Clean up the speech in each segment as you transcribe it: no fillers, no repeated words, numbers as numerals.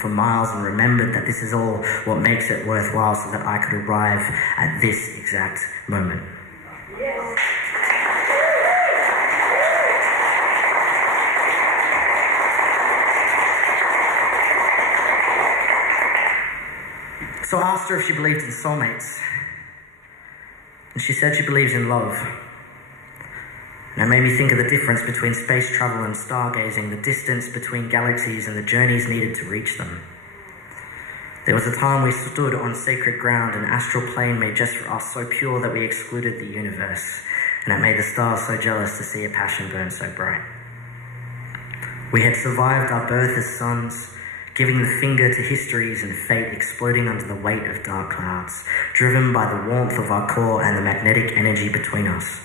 for miles and remembered that this is all what makes it worthwhile so that I could arrive at this exact moment. Yes. So I asked her if she believed in soulmates. And she said she believes in love. And it made me think of the difference between space travel and stargazing, the distance between galaxies and the journeys needed to reach them. There was a time we stood on sacred ground, an astral plane made just for us, so pure that we excluded the universe, and it made the stars so jealous to see a passion burn so bright. We had survived our birth as suns, giving the finger to histories and fate exploding under the weight of dark clouds, driven by the warmth of our core and the magnetic energy between us.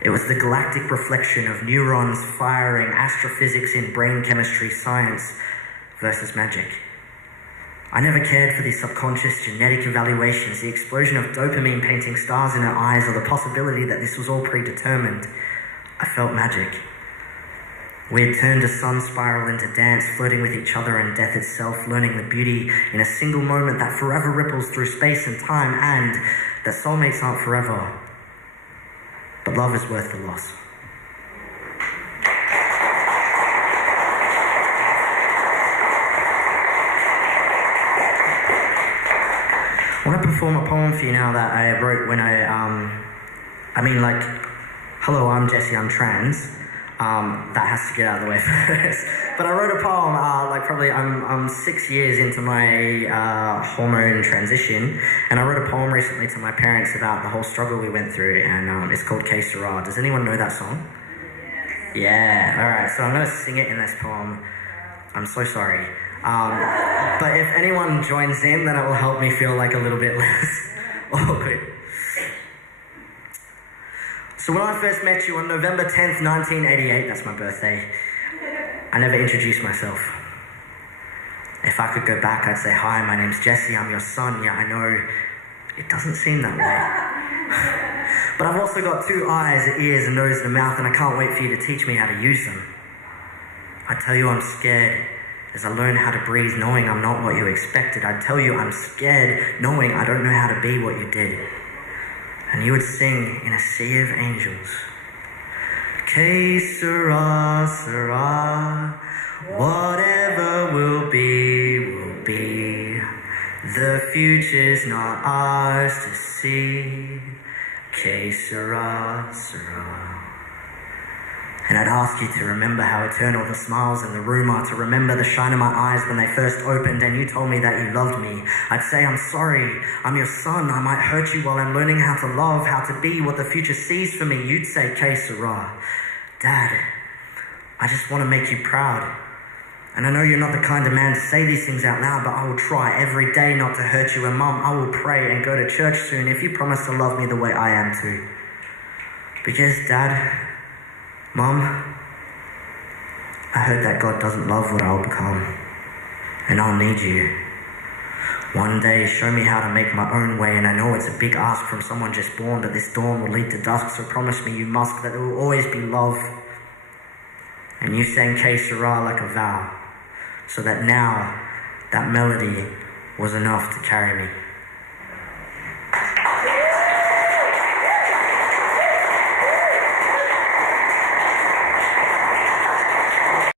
It was the galactic reflection of neurons firing, astrophysics in brain chemistry, science versus magic. I never cared for the subconscious genetic evaluations, the explosion of dopamine painting stars in our eyes, or the possibility that this was all predetermined. I felt magic. We had turned a sun spiral into dance, flirting with each other and death itself, learning the beauty in a single moment that forever ripples through space and time, and that soulmates aren't forever. But love is worth the loss. I want to perform a poem for you now that I wrote when hello, I'm Jesse, I'm trans. That has to get out of the way first. But I wrote a poem, I'm 6 years into my hormone transition, and I wrote a poem recently to my parents about the whole struggle we went through, and it's called Que Sera. Does anyone know that song? Yeah, alright, so I'm going to sing it in this poem. I'm so sorry. But if anyone joins in, then it will help me feel like a little bit less awkward. So when I first met you on November 10th, 1988, that's my birthday, I never introduced myself. If I could go back, I'd say, hi, my name's Jesse, I'm your son. Yeah, I know, it doesn't seem that way. But I've also got 2 eyes, ears, a nose, and a mouth, and I can't wait for you to teach me how to use them. I tell you I'm scared as I learn how to breathe, knowing I'm not what you expected. I tell you I'm scared, knowing I don't know how to be what you did. And you would sing in a sea of angels. Que sera, sera, whatever will be, will be. The future's not ours to see. Que sera, sera. And I'd ask you to remember how eternal the smiles in the room are, to remember the shine in my eyes when they first opened and you told me that you loved me. I'd say, I'm sorry, I'm your son, I might hurt you while I'm learning how to love, how to be what the future sees for me. You'd say, Que sera. Dad, I just want to make you proud. And I know you're not the kind of man to say these things out loud, but I will try every day not to hurt you. And Mum, I will pray and go to church soon if you promise to love me the way I am too. Because Dad, Mum, I heard that God doesn't love what I'll become, and I'll need you. One day, show me how to make my own way, and I know it's a big ask from someone just born, but this dawn will lead to dusk, so promise me you must, that there will always be love. And you sang Que Sera like a vow, so that now, that melody was enough to carry me.